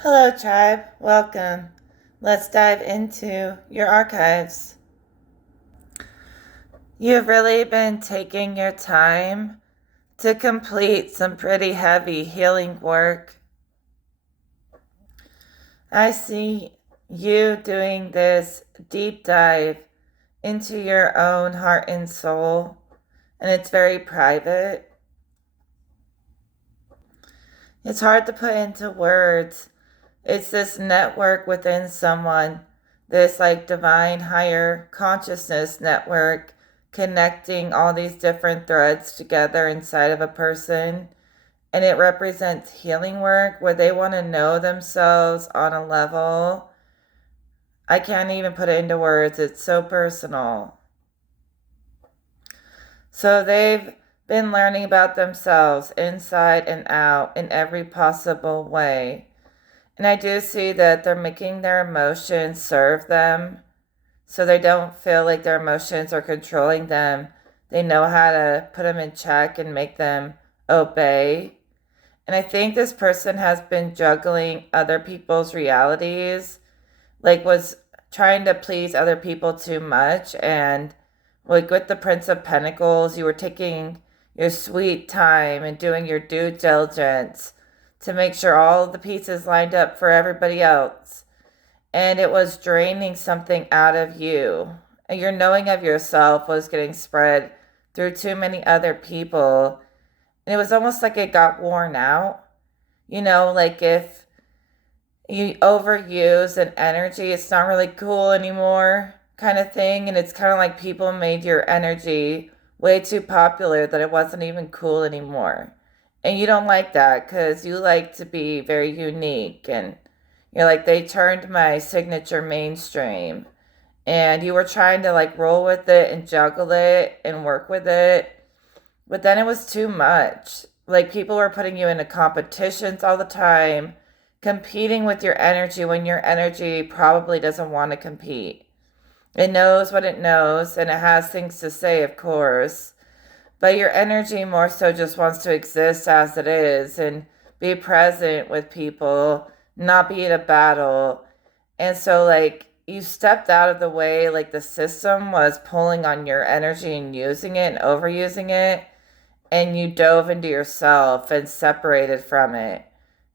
Hello, tribe. Welcome. Let's dive into your archives. You've really been taking your time to complete some pretty heavy healing work. I see you doing this deep dive into your own heart and soul, and it's very private. It's hard to put into words. It's this network within someone, this like divine higher consciousness network connecting all these different threads together inside of a person. And it represents healing work where they want to know themselves on a level. I can't even put it into words, it's so personal. So they've been learning about themselves inside and out in every possible way. And I do see that they're making their emotions serve them so they don't feel like their emotions are controlling them. They know how to put them in check and make them obey. And I think this person has been juggling other people's realities, like was trying to please other people too much. And like with the Prince of Pentacles, you were taking your sweet time and doing your due diligence to make sure all of the pieces lined up for everybody else. And it was draining something out of you. And your knowing of yourself was getting spread through too many other people. And it was almost like it got worn out. Like if you overuse an energy, it's not really cool anymore, kind of thing. And it's kind of like people made your energy way too popular that it wasn't even cool anymore. And you don't like that because you like to be very unique. And you're like, they turned my signature mainstream. And you were trying to like roll with it and juggle it and work with it. But then it was too much. Like people were putting you into competitions all the time, competing with your energy when your energy probably doesn't want to compete. It knows what it knows and it has things to say, of course. But your energy more so just wants to exist as it is and be present with people, not be in a battle. And so, like, you stepped out of the way, like, the system was pulling on your energy and using it and overusing it. And you dove into yourself and separated from it.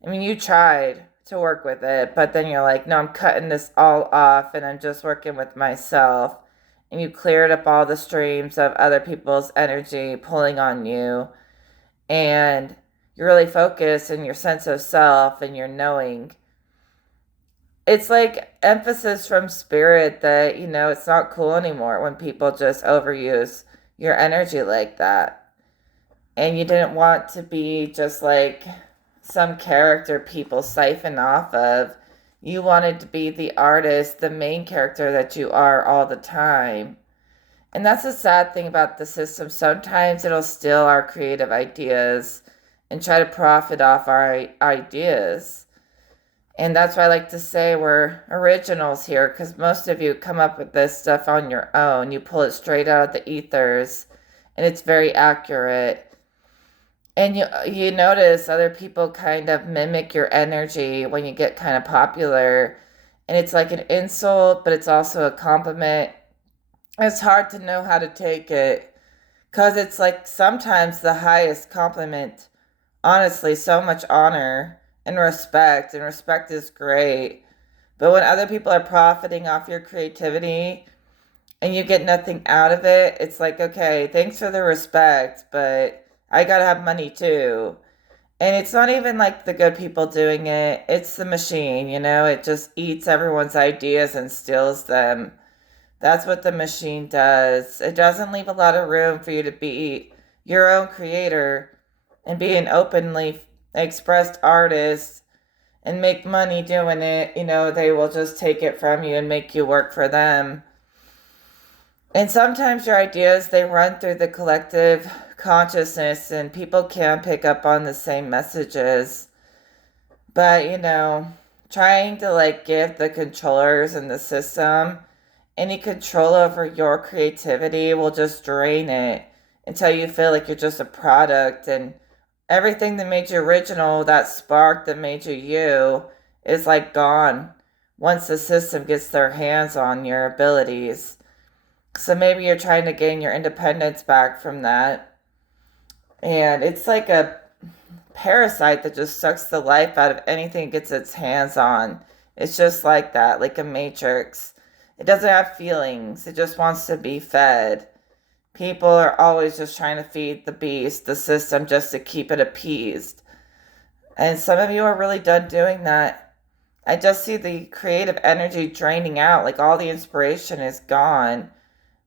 I mean, you tried to work with it, but then you're like, no, I'm cutting this all off and I'm just working with myself. And you cleared up all the streams of other people's energy pulling on you. And you're really focused in your sense of self and your knowing. It's like emphasis from spirit that, it's not cool anymore when people just overuse your energy like that. And you didn't want to be just like some character people siphon off of. You wanted to be the artist, the main character that you are all the time. And that's the sad thing about the system. Sometimes it'll steal our creative ideas and try to profit off our ideas. And that's why I like to say we're originals here, because most of you come up with this stuff on your own. You pull it straight out of the ethers, and it's very accurate. And you notice other people kind of mimic your energy when you get kind of popular. And it's like an insult, but it's also a compliment. It's hard to know how to take it because it's like sometimes the highest compliment. Honestly, so much honor and respect is great. But when other people are profiting off your creativity and you get nothing out of it, it's like, okay, thanks for the respect, but I gotta have money too. And it's not even like the good people doing it, it's the machine, it just eats everyone's ideas and steals them. That's what the machine does. It doesn't leave a lot of room for you to be your own creator and be an openly expressed artist and make money doing it. They will just take it from you and make you work for them. And sometimes your ideas, they run through the collective consciousness and people can pick up on the same messages. But, trying to like give the controllers in the system any control over your creativity will just drain it until you feel like you're just a product and everything that made you original, that spark that made you you, is like gone once the system gets their hands on your abilities. So maybe you're trying to gain your independence back from that. And it's like a parasite that just sucks the life out of anything it gets its hands on. It's just like that, like a matrix. It doesn't have feelings, it just wants to be fed. People are always just trying to feed the beast, the system, just to keep it appeased. And some of you are really done doing that. I just see the creative energy draining out, like all the inspiration is gone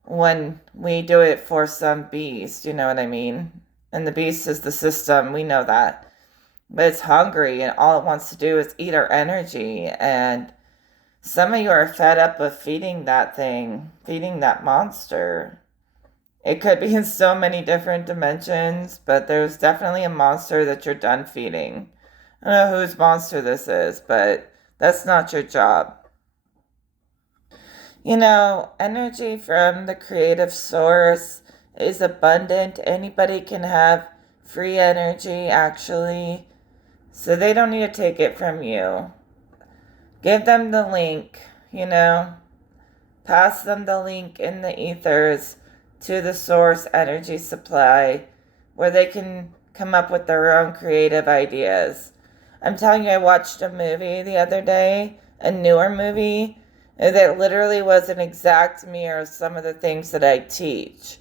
when we do it for some beast, you know what I mean? And the beast is the system, we know that. But it's hungry and all it wants to do is eat our energy. And some of you are fed up of feeding that thing, feeding that monster. It could be in so many different dimensions, but there's definitely a monster that you're done feeding. I don't know whose monster this is, but that's not your job. You know, energy from the creative source is abundant. Anybody can have free energy, actually. So they don't need to take it from you. Give them the link, you know. Pass them the link in the ethers to the source energy supply where they can come up with their own creative ideas. I'm telling you, I watched a movie the other day, a newer movie, that literally was an exact mirror of some of the things that I teach.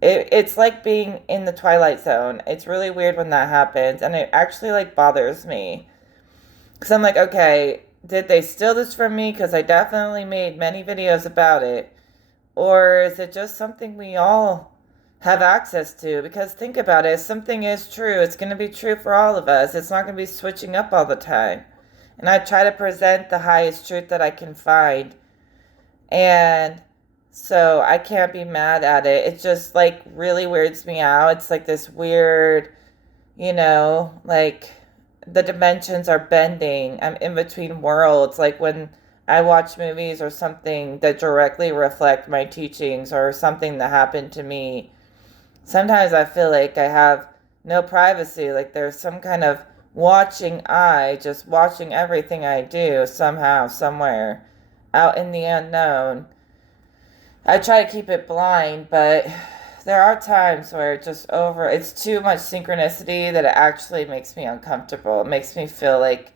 It's like being in the Twilight Zone. It's really weird when that happens, and it actually like bothers me. Because I'm like, okay, did they steal this from me? Because I definitely made many videos about it. Or is it just something we all have access to? Because think about it, if something is true, it's going to be true for all of us. It's not going to be switching up all the time. And I try to present the highest truth that I can find. And so I can't be mad at it. It just like really weirds me out. It's like this weird, like the dimensions are bending. I'm in between worlds. Like when I watch movies or something that directly reflect my teachings or something that happened to me, sometimes I feel like I have no privacy. Like there's some kind of watching eye just watching everything I do somehow, somewhere out in the unknown. I try to keep it blind, but there are times where it's too much synchronicity that it actually makes me uncomfortable. It makes me feel like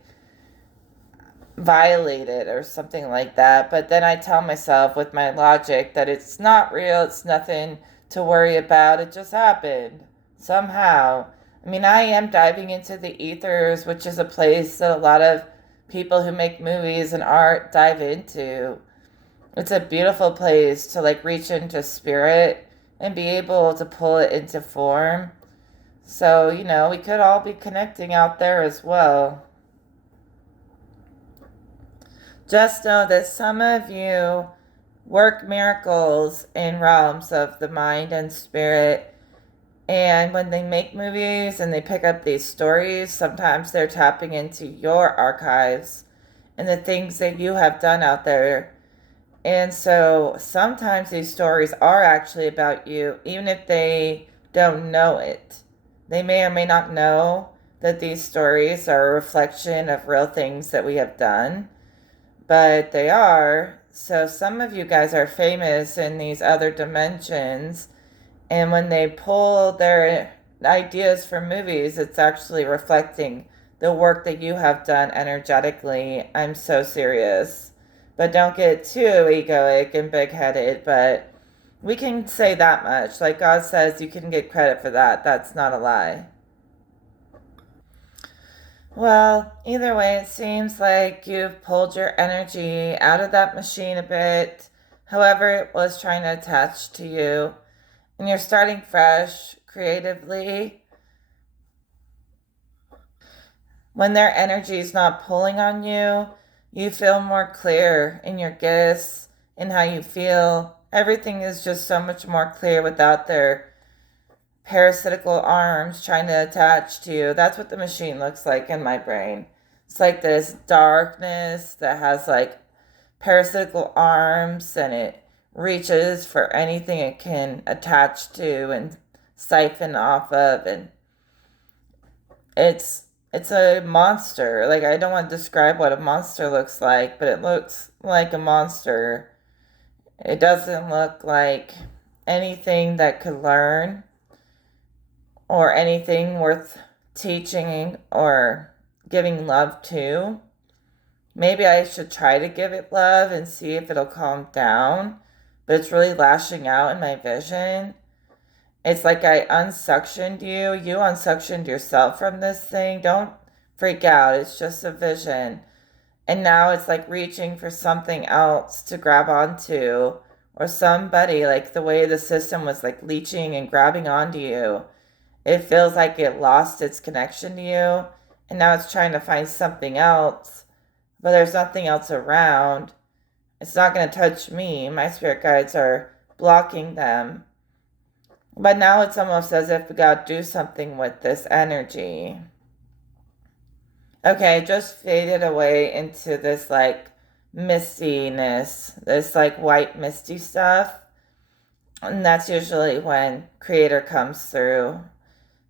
violated or something like that. But then I tell myself with my logic that it's not real, it's nothing to worry about, it just happened somehow. I mean, I am diving into the ethers, which is a place that a lot of people who make movies and art dive into. It's a beautiful place to like reach into spirit and be able to pull it into form. So, we could all be connecting out there as well. Just know that some of you work miracles in realms of the mind and spirit. And when they make movies and they pick up these stories, sometimes they're tapping into your archives and the things that you have done out there. And so sometimes these stories are actually about you, even if they don't know it. They may or may not know that these stories are a reflection of real things that we have done, but they are. So some of you guys are famous in these other dimensions, and when they pull their ideas for movies, it's actually reflecting the work that you have done energetically. I'm so serious. But don't get too egoic and big headed. But we can say that much. Like God says, you can get credit for that. That's not a lie. Well, either way, it seems like you've pulled your energy out of that machine a bit, however, it was trying to attach to you, and you're starting fresh creatively. When their energy is not pulling on you, you feel more clear in your gifts, in how you feel. Everything is just so much more clear without their parasitical arms trying to attach to you. That's what the machine looks like in my brain. It's like this darkness that has like parasitical arms and it reaches for anything it can attach to and siphon off of, and it's It's a monster. Like, I don't want to describe what a monster looks like, but it looks like a monster. It doesn't look like anything that could learn or anything worth teaching or giving love to. Maybe I should try to give it love and see if it'll calm down, but it's really lashing out in my vision. It's like I unsuctioned you. You unsuctioned yourself from this thing. Don't freak out. It's just a vision. And now it's like reaching for something else to grab onto, or somebody, like the way the system was like leeching and grabbing onto you. It feels like it lost its connection to you, and now it's trying to find something else, but there's nothing else around. It's not going to touch me. My spirit guides are blocking them. But now it's almost as if we got to do something with this energy. Okay, it just faded away into this like mistiness, this like white misty stuff. And that's usually when Creator comes through.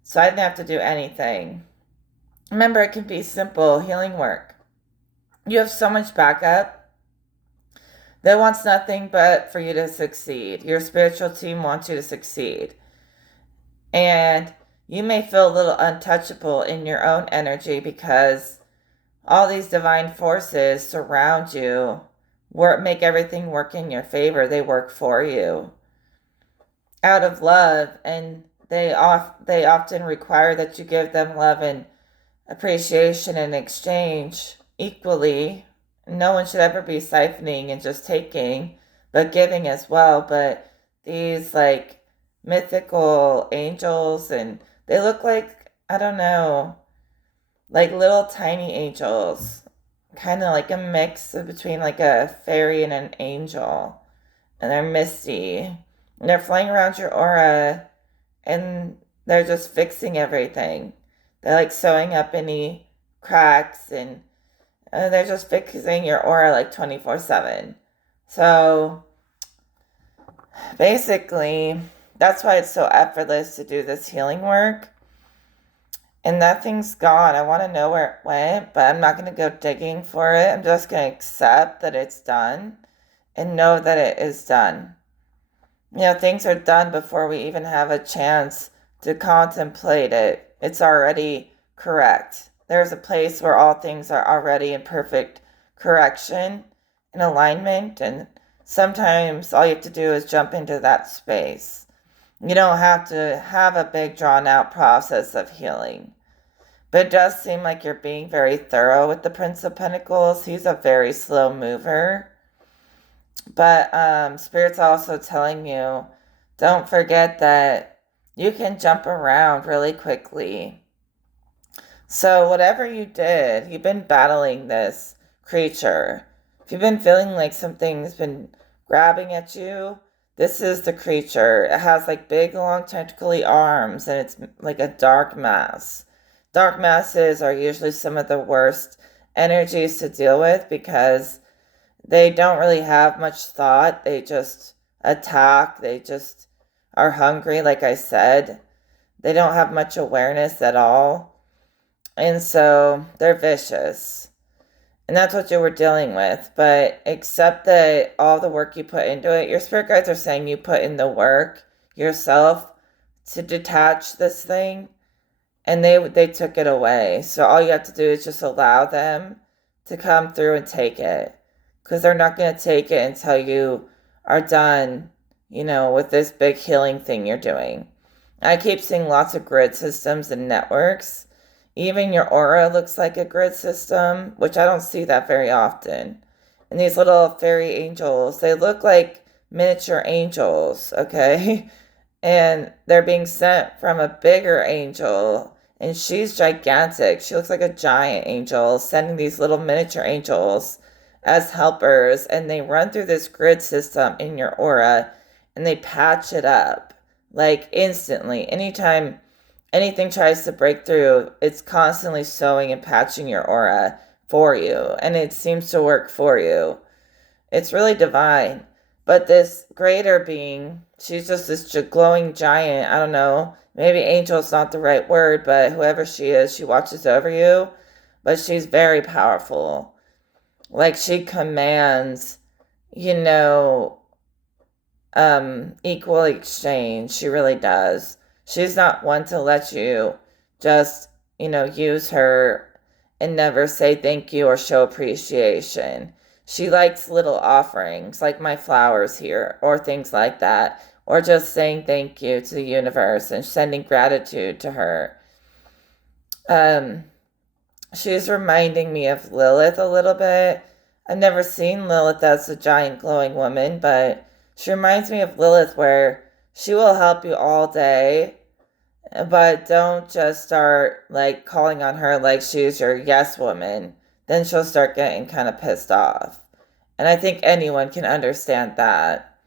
So I didn't have to do anything. Remember, it can be simple healing work. You have so much backup that wants nothing but for you to succeed. Your spiritual team wants you to succeed. And you may feel a little untouchable in your own energy because all these divine forces surround you, make everything work in your favor. They work for you out of love, and they often require that you give them love and appreciation in exchange equally. No one should ever be siphoning and just taking, but giving as well. But these like mythical angels, and they look like, I don't know, like little tiny angels, kind of like a mix between like a fairy and an angel. And they're misty. And they're flying around your aura, and they're just fixing everything. They're like sewing up any cracks, and they're just fixing your aura like 24/7. So basically, that's why it's so effortless to do this healing work. And that thing's gone. I want to know where it went, but I'm not going to go digging for it. I'm just going to accept that it's done and know that it is done. You know, things are done before we even have a chance to contemplate it. It's already correct. There's a place where all things are already in perfect correction and alignment, and sometimes all you have to do is jump into that space. You don't have to have a big drawn out process of healing. But it does seem like you're being very thorough with the Prince of Pentacles. He's a very slow mover. But Spirit's also telling you, don't forget that you can jump around really quickly. So whatever you did, you've been battling this creature. If you've been feeling like something's been grabbing at you, this is the creature. It has like big, long, tentacly arms, and it's like a dark mass. Dark masses are usually some of the worst energies to deal with because they don't really have much thought. They just attack. They just are hungry, like I said. They don't have much awareness at all. And so they're vicious. And that's what you were dealing with. But accept that all the work you put into it, your spirit guides are saying you put in the work yourself to detach this thing, and they took it away. So all you have to do is just allow them to come through and take it, because they're not going to take it until you are done, with this big healing thing you're doing. I keep seeing lots of grid systems and networks. Even your aura looks like a grid system, which I don't see that very often. And these little fairy angels, they look like miniature angels, okay? And they're being sent from a bigger angel, and she's gigantic. She looks like a giant angel, sending these little miniature angels as helpers, and they run through this grid system in your aura, and they patch it up like instantly. Anytime anything tries to break through, it's constantly sewing and patching your aura for you, and it seems to work for you. It's really divine. But this greater being, she's just this glowing giant. I don't know. Maybe angel's not the right word, but whoever she is, she watches over you. But she's very powerful. Like she commands, you know, equal exchange. She really does. She's not one to let you just, use her and never say thank you or show appreciation. She likes little offerings like my flowers here or things like that, or just saying thank you to the universe and sending gratitude to her. Um, she's reminding me of Lilith a little bit. I've never seen Lilith as a giant glowing woman, but she reminds me of Lilith where she will help you all day, but don't just start like calling on her like she's your yes woman. Then she'll start getting kind of pissed off. And I think anyone can understand that.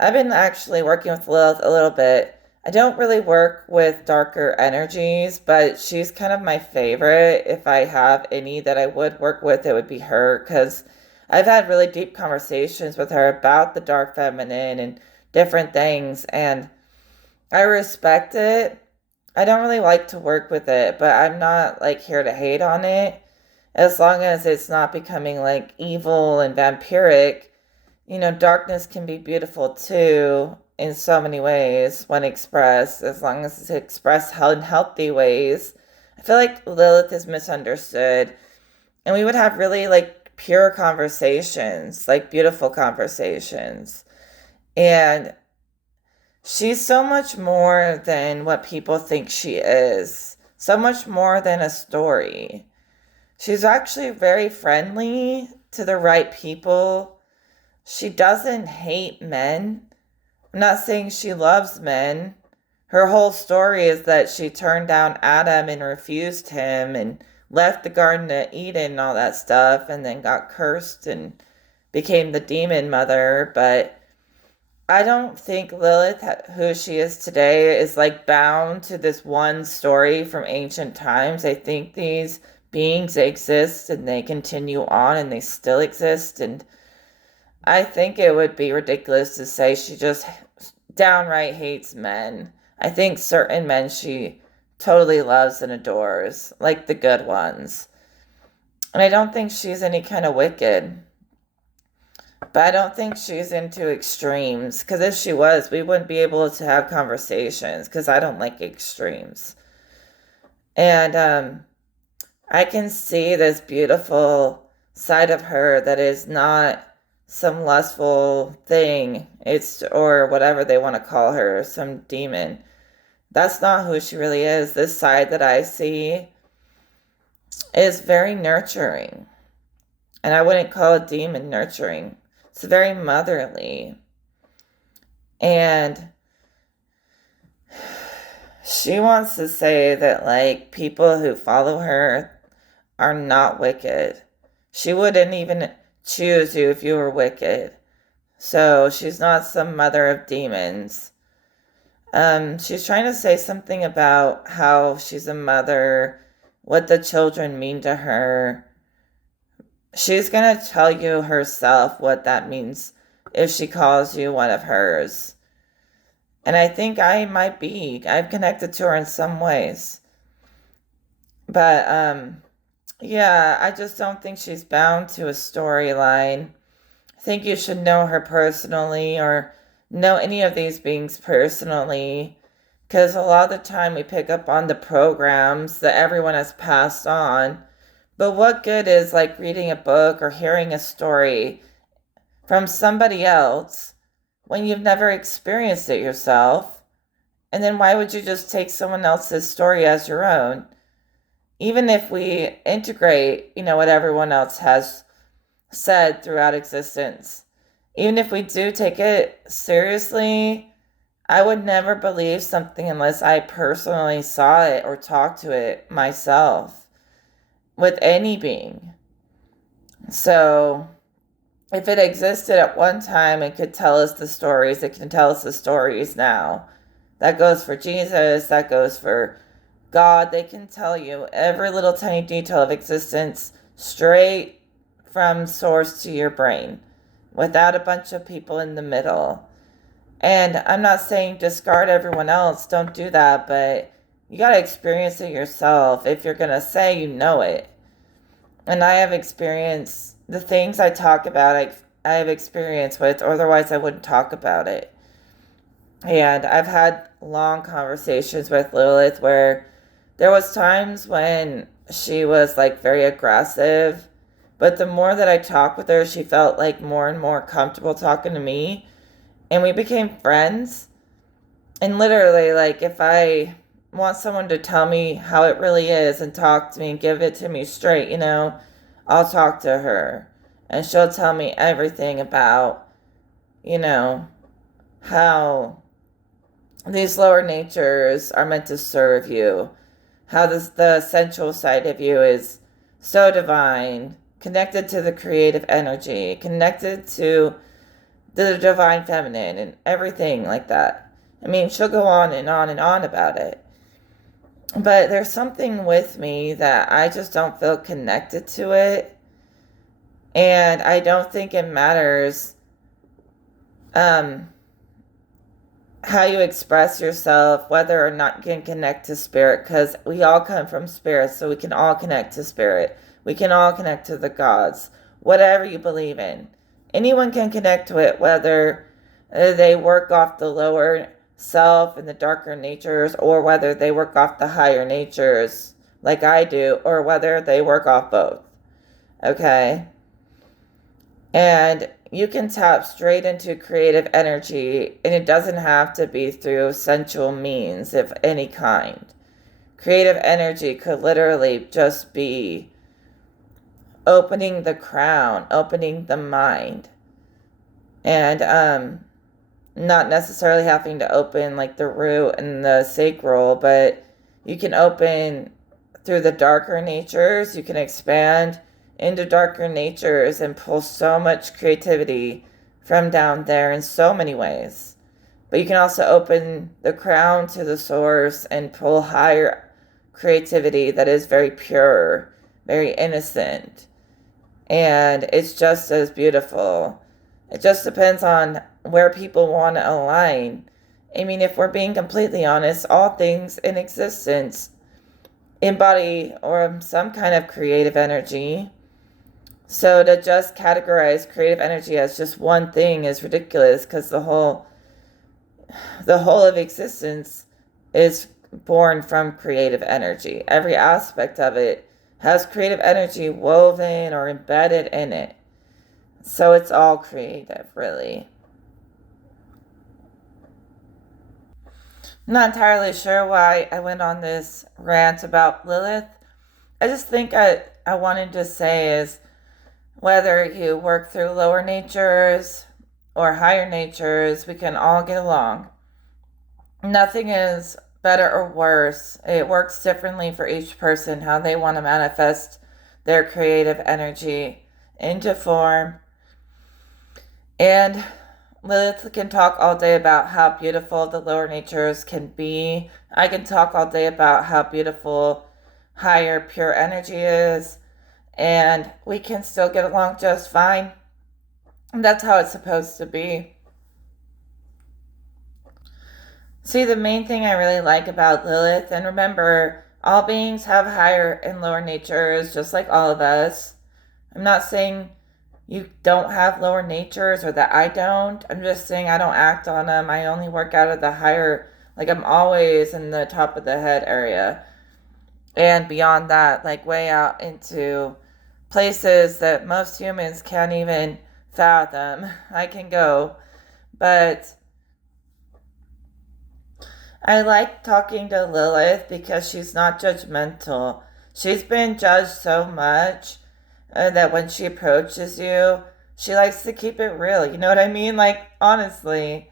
I've been actually working with Lilith a little bit. I don't really work with darker energies, but she's kind of my favorite. If I have any that I would work with, it would be her because I've had really deep conversations with her about the dark feminine and different things, and I respect it. I don't really like to work with it, but I'm not like here to hate on it. As long as it's not becoming like evil and vampiric, darkness can be beautiful too in so many ways when expressed, as long as it's expressed in healthy ways. I feel like Lilith is misunderstood, and we would have really like pure conversations, like beautiful conversations. And she's so much more than what people think she is, so much more than a story. She's actually very friendly to the right people. She doesn't hate men. I'm not saying she loves men. Her whole story is that she turned down Adam and refused him and left the Garden of Eden and all that stuff and then got cursed and became the demon mother. But I don't think Lilith, who she is today, is like bound to this one story from ancient times. I think these beings exist and they continue on and they still exist. And I think it would be ridiculous to say she just downright hates men. I think certain men she totally loves and adores, like the good ones. And I don't think she's any kind of wicked. But I don't think she's into extremes, because if she was, we wouldn't be able to have conversations, because I don't like extremes. And I can see this beautiful side of her that is not some lustful thing, or whatever they want to call her, some demon. That's not who she really is. This side that I see is very nurturing. And I wouldn't call a demon nurturing. It's very motherly. And she wants to say that, like, people who follow her are not wicked. She wouldn't even choose you if you were wicked. So she's not some mother of demons. She's trying to say something about how she's a mother, what the children mean to her. She's going to tell you herself what that means if she calls you one of hers. And I think I've connected to her in some ways. But, yeah, I just don't think she's bound to a storyline. I think you should know her personally or know any of these beings personally. Because a lot of the time we pick up on the programs that everyone has passed on. But what good is like reading a book or hearing a story from somebody else when you've never experienced it yourself? And then why would you just take someone else's story as your own? Even if we integrate, what everyone else has said throughout existence, even if we do take it seriously, I would never believe something unless I personally saw it or talked to it myself with any being. So if it existed at one time and could tell us the stories, it can tell us the stories now. That goes for Jesus, that goes for God. They can tell you every little tiny detail of existence straight from source to your brain. without a bunch of people in the middle. And I'm not saying discard everyone else, don't do that, but you got to experience it yourself. If you're going to say you know it. And I have experience, the things I talk about, I have experience with, otherwise I wouldn't talk about it. And I've had long conversations with Lilith where there was times when she was like very aggressive, but the more that I talked with her, she felt like more and more comfortable talking to me, and we became friends. And literally, like, if I want someone to tell me how it really is and talk to me and give it to me straight, I'll talk to her and she'll tell me everything about, you know, how these lower natures are meant to serve you, how the sensual side of you is so divine, connected to the creative energy, connected to the divine feminine, and everything like that. I mean, she'll go on and on and on about it. But there's something with me that I just don't feel connected to it. And I don't think it matters how you express yourself, whether or not you can connect to spirit, because we all come from spirit, so we can all connect to spirit. We can all connect to the gods, whatever you believe in. Anyone can connect to it, whether they work off the lower self and the darker natures, or whether they work off the higher natures, like I do, or whether they work off both. Okay? And you can tap straight into creative energy, and it doesn't have to be through sensual means of any kind. Creative energy could literally just be opening the crown, opening the mind, and not necessarily having to open like the root and the sacral, but you can open through the darker natures. You can expand into darker natures and pull so much creativity from down there in so many ways. But you can also open the crown to the source and pull higher creativity that is very pure, very innocent, and it's just as beautiful. It just depends on where people want to align. I mean, if we're being completely honest, all things in existence embody or some kind of creative energy. So to just categorize creative energy as just one thing is ridiculous, because the whole of existence is born from creative energy. Every aspect of it has creative energy woven or embedded in it. So it's all creative, really. I'm not entirely sure why I went on this rant about Lilith. I just think I wanted to say is, whether you work through lower natures or higher natures, we can all get along. Nothing is better or worse. It works differently for each person, how they want to manifest their creative energy into form. And Lilith can talk all day about how beautiful the lower natures can be. I can talk all day about how beautiful higher pure energy is. And we can still get along just fine. And that's how it's supposed to be. See, the main thing I really like about Lilith, and remember, all beings have higher and lower natures, just like all of us. I'm not saying you don't have lower natures or that I don't. I'm just saying I don't act on them. I only work out of the higher, like I'm always in the top of the head area. And beyond that, like way out into places that most humans can't even fathom. I can go. But I like talking to Lilith because she's not judgmental. She's been judged so much that when she approaches you, she likes to keep it real. You know what I mean? Like, honestly.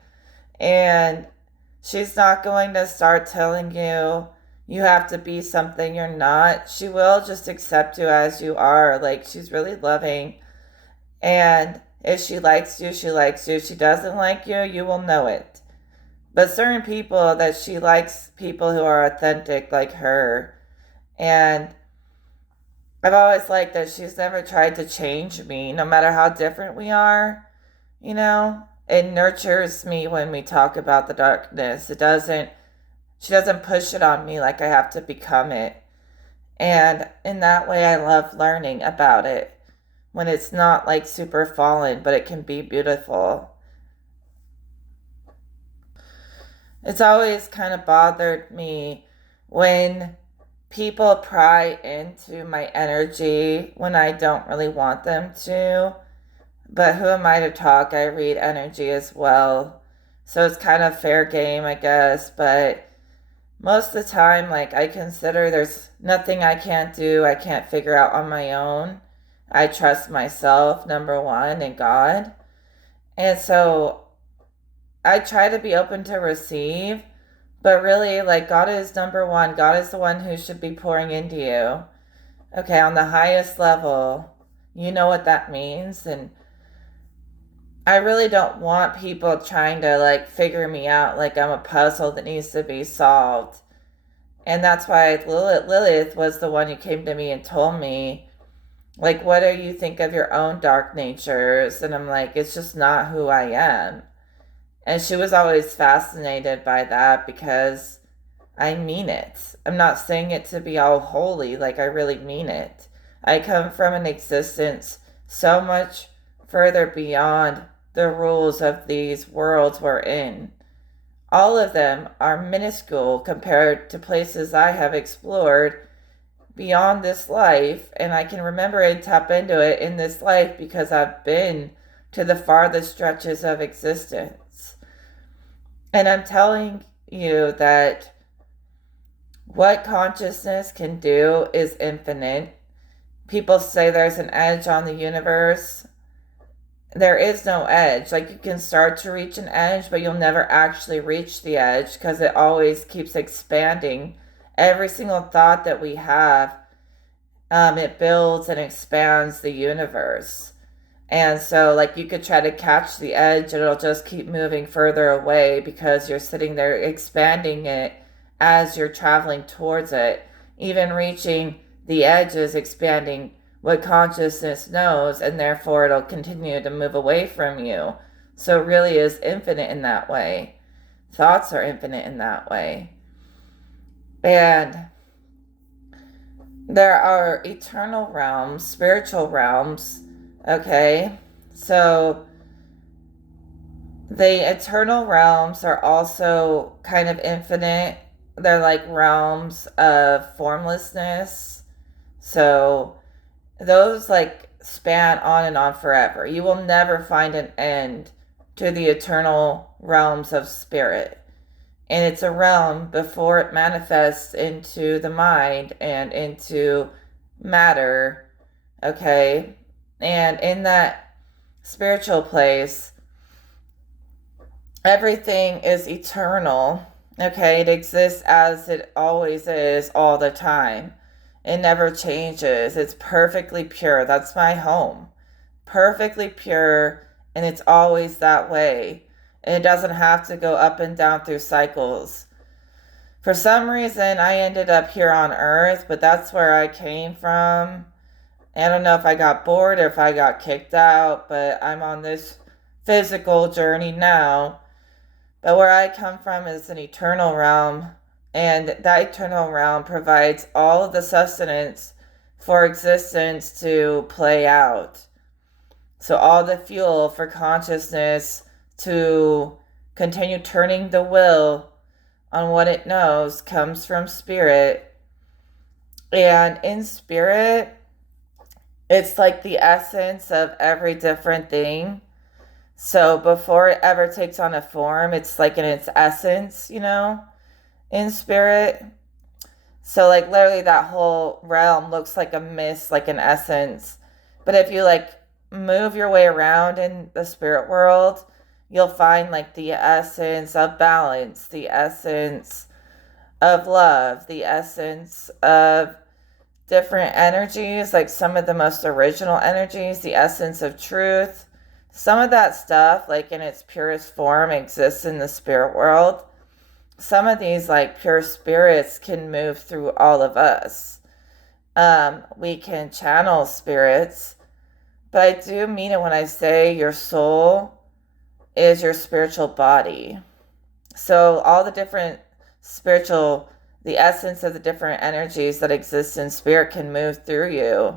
And she's not going to start telling you you have to be something you're not. She will just accept you as you are. Like, she's really loving. And if she likes you, she likes you. If she doesn't like you, you will know it. But certain people that she likes, people who are authentic like her. And I've always liked that she's never tried to change me, no matter how different we are. you know? It nurtures me when we talk about the darkness. She doesn't push it on me like I have to become it. And in that way, I love learning about it when it's not like super fallen, but it can be beautiful. It's always kind of bothered me when people pry into my energy when I don't really want them to. But who am I to talk? I read energy as well. So it's kind of fair game, I guess. But most of the time, like, I consider there's nothing I can't do, I can't figure out on my own. I trust myself, number one, and God. And so I try to be open to receive, but really, like, God is number one. God is the one who should be pouring into you. Okay, on the highest level, you know what that means. And I really don't want people trying to, like, figure me out like I'm a puzzle that needs to be solved. And that's why Lilith was the one who came to me and told me, like, what do you think of your own dark natures? And I'm like, it's just not who I am. And she was always fascinated by that because I mean it. I'm not saying it to be all holy, like, I really mean it. I come from an existence so much further beyond the rules of these worlds we're in. All of them are minuscule compared to places I have explored beyond this life, and I can remember and tap into it in this life because I've been to the farthest stretches of existence. And I'm telling you that what consciousness can do is infinite. People say there's an edge on the universe. There is no edge. Like, you can start to reach an edge, but you'll never actually reach the edge because it always keeps expanding. Every single thought that we have, it builds and expands the universe. And so, like, you could try to catch the edge and it'll just keep moving further away because you're sitting there expanding it as you're traveling towards it. Even reaching the edge is expanding what consciousness knows, and therefore it'll continue to move away from you. So it really is infinite in that way. Thoughts are infinite in that way. And there are eternal realms, spiritual realms, okay? So the eternal realms are also kind of infinite. They're like realms of formlessness. So those, like, span on and on forever. You will never find an end to the eternal realms of spirit. And it's a realm before it manifests into the mind and into matter, okay? And in that spiritual place, everything is eternal, okay? It exists as it always is all the time. It never changes. It's perfectly pure. That's my home. Perfectly pure, and it's always that way. And it doesn't have to go up and down through cycles. For some reason, I ended up here on Earth, but that's where I came from. I don't know if I got bored or if I got kicked out, but I'm on this physical journey now. But where I come from is an eternal realm, and that eternal realm provides all of the sustenance for existence to play out. So, all the fuel for consciousness to continue turning the will on what it knows comes from spirit. And in spirit, it's like the essence of every different thing. So before it ever takes on a form, it's like in its essence, in spirit. So, like, literally that whole realm looks like a mist, like an essence. But if you, like, move your way around in the spirit world, you'll find, like, the essence of balance, the essence of love, the essence of different energies, like some of the most original energies, the essence of truth. Some of that stuff, like, in its purest form, exists in the spirit world. Some of these, like, pure spirits can move through all of us. We can channel spirits, but I do mean it when I say your soul is your spiritual body. So all the different the essence of the different energies that exist in spirit can move through you,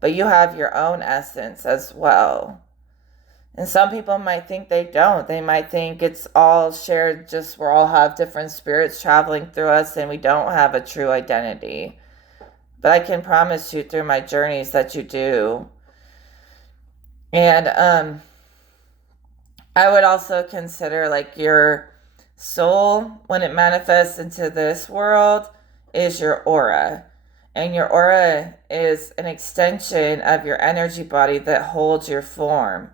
but you have your own essence as well. And some people might think they don't. They might think it's all shared, just we all have different spirits traveling through us and we don't have a true identity. But I can promise you through my journeys that you do. And I would also consider like your soul, when it manifests into this world, is your aura. And your aura is an extension of your energy body that holds your form.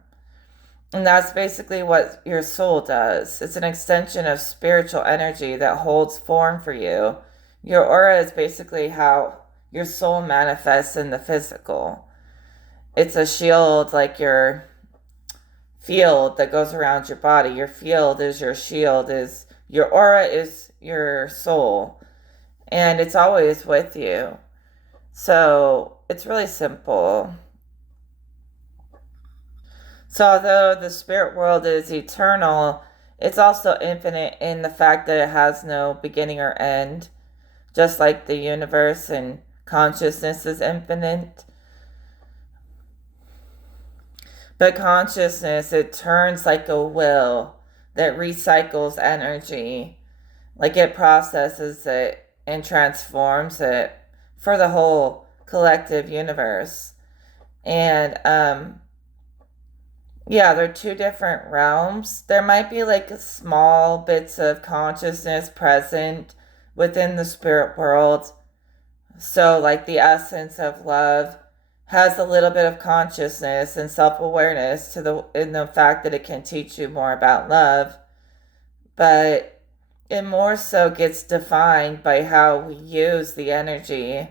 And that's basically what your soul does. It's an extension of spiritual energy that holds form for you. Your aura is basically how your soul manifests in the physical. It's a shield, like your field that goes around your body. Your field is your shield, is your aura is your soul, and it's always with you. So it's really simple. So although the spirit world is eternal, it's also infinite in the fact that it has no beginning or end, just like the universe and consciousness is infinite. But consciousness, it turns like a wheel that recycles energy, like it processes it and transforms it for the whole collective universe. And yeah, they're two different realms. There might be like small bits of consciousness present within the spirit world. So, like the essence of love has a little bit of consciousness and self-awareness in the fact that it can teach you more about love, but it more so gets defined by how we use the energy.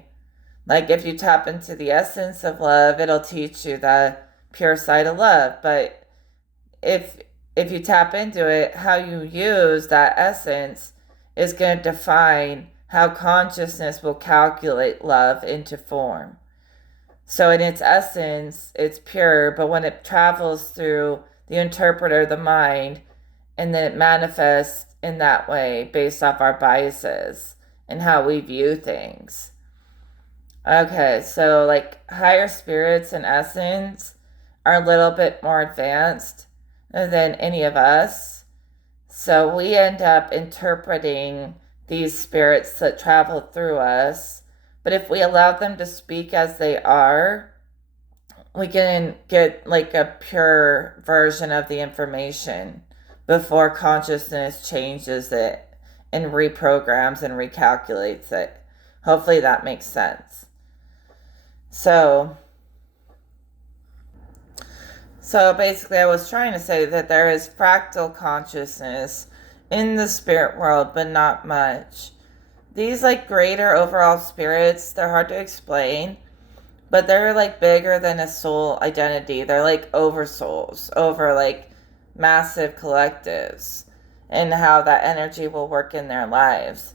Like if you tap into the essence of love, it'll teach you the pure side of love. But if you tap into it, how you use that essence is going to define how consciousness will calculate love into form. So in its essence, it's pure, but when it travels through the interpreter, the mind, and then it manifests in that way based off our biases and how we view things. Okay, so like higher spirits in essence are a little bit more advanced than any of us. So we end up interpreting these spirits that travel through us. But if we allow them to speak as they are, we can get like a pure version of the information before consciousness changes it and reprograms and recalculates it. Hopefully that makes sense. So basically I was trying to say that there is fractal consciousness in the spirit world, but not much. These like greater overall spirits, they're hard to explain, but they're like bigger than a soul identity. They're like over souls, over like massive collectives, and how that energy will work in their lives.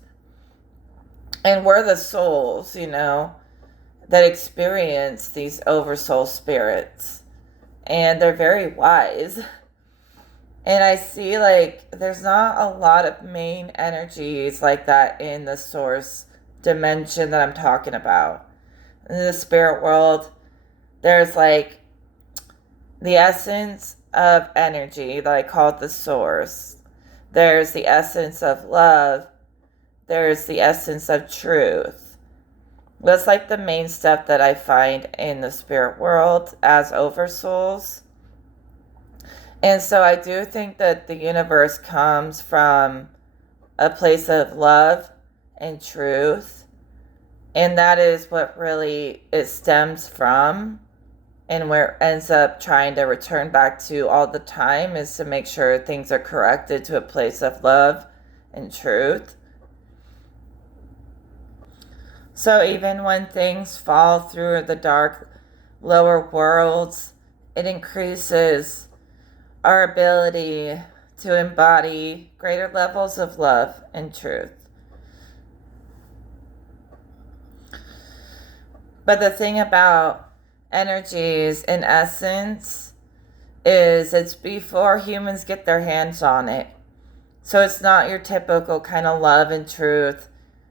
And we're the souls, that experience these oversoul spirits. And they're very wise. And I see like there's not a lot of main energies like that in the source dimension that I'm talking about. In the spirit world, there's like the essence of energy that I call the source. There's the essence of love. There's the essence of truth. That's like the main stuff that I find in the spirit world as oversouls. And so I do think that the universe comes from a place of love and truth. And that is what really it stems from, and where it ends up trying to return back to all the time is to make sure things are corrected to a place of love and truth. So even when things fall through the dark lower worlds, it increases our ability to embody greater levels of love and truth. But the thing about energies in essence is it's before humans get their hands on it. So it's not your typical kind of love and truth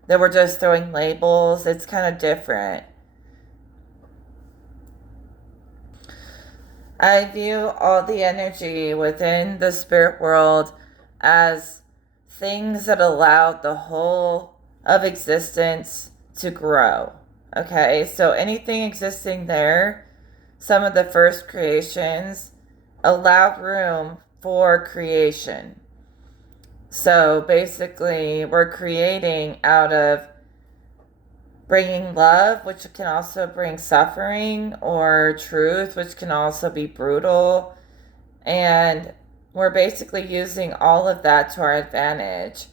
that we're just throwing labels. It's kind of different. I view all the energy within the spirit world as things that allow the whole of existence to grow. Okay, so anything existing there, some of the first creations, allowed room for creation. So basically, we're creating out of bringing love, which can also bring suffering, or truth, which can also be brutal. And we're basically using all of that to our advantage.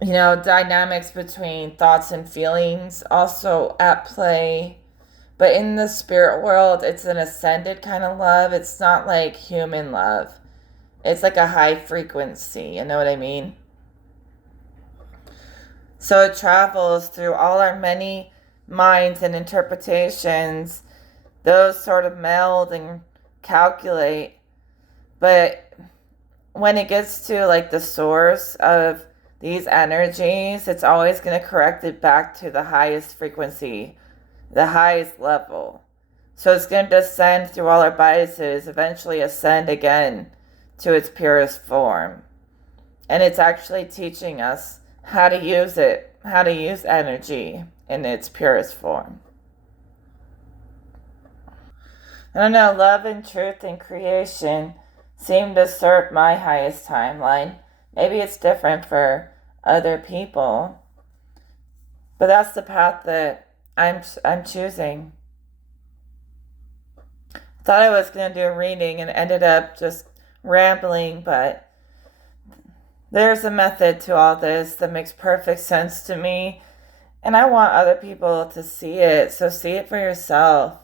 You know, dynamics between thoughts and feelings also at play. But in the spirit world, it's an ascended kind of love. It's not like human love. It's like a high frequency. You know what I mean? So it travels through all our many minds and interpretations. Those sort of meld and calculate. But when it gets to like the source of these energies, it's always going to correct it back to the highest frequency, the highest level. So it's going to descend through all our biases, eventually ascend again to its purest form. And it's actually teaching us how to use it, how to use energy in its purest form. I don't know, love and truth and creation seem to serve my highest timeline. Maybe it's different for other people, but that's the path that I'm choosing. Thought I was going to do a reading and ended up just rambling, but there's a method to all this that makes perfect sense to me, and I want other people to see it, so see it for yourself.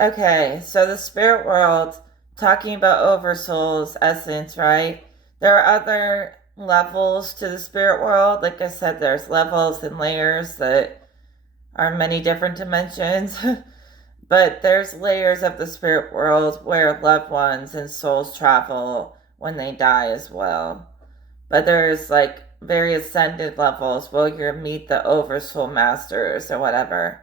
Okay, so the spirit world, talking about oversoul's essence, right? There are other levels to the spirit world. Like I said, there's levels and layers that are many different dimensions. But there's layers of the spirit world where loved ones and souls travel when they die as well. But there's like very ascended levels where you meet the oversoul masters or whatever.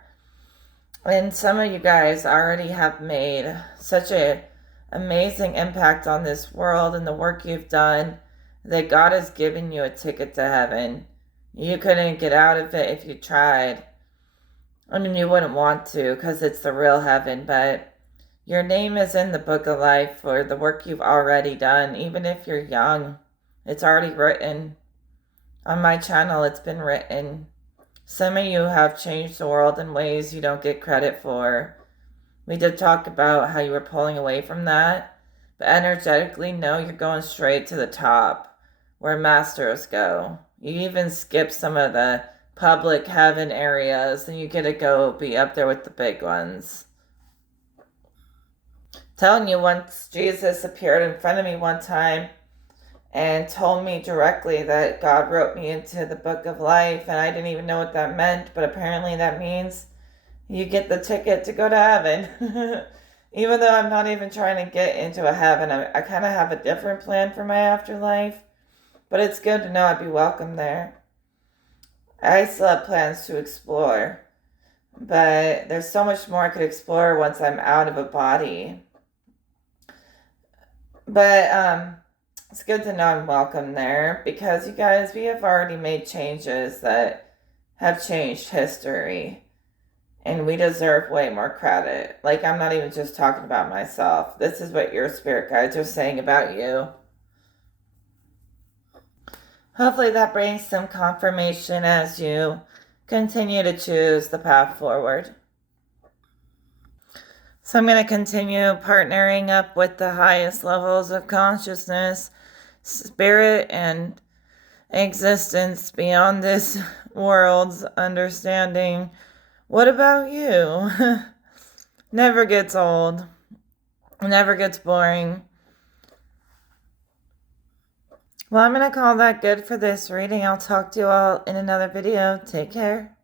And some of you guys already have made such a amazing impact on this world and the work you've done that God has given you a ticket to heaven. You couldn't get out of it if you tried. I mean, you wouldn't want to because it's the real heaven, but your name is in the book of life for the work you've already done. Even if you're young, it's already written. On my channel, it's been written. Some of you have changed the world in ways you don't get credit for. We did talk about how you were pulling away from that, but energetically, no, you're going straight to the top where masters go. You even skip some of the public heaven areas and you get to go be up there with the big ones. Telling you, once Jesus appeared in front of me one time and told me directly that God wrote me into the book of life, and I didn't even know what that meant, but apparently that means you get the ticket to go to heaven. Even though I'm not even trying to get into a heaven, I kind of have a different plan for my afterlife, but it's good to know I'd be welcome there. I still have plans to explore, but there's so much more I could explore once I'm out of a body. But it's good to know I'm welcome there, because you guys, we have already made changes that have changed history, and we deserve way more credit. Like, I'm not even just talking about myself. This is what your spirit guides are saying about you. Hopefully that brings some confirmation as you continue to choose the path forward. So I'm going to continue partnering up with the highest levels of consciousness, spirit, and existence beyond this world's understanding. What about you? Never gets old. Never gets boring. Well, I'm going to call that good for this reading. I'll talk to you all in another video. Take care.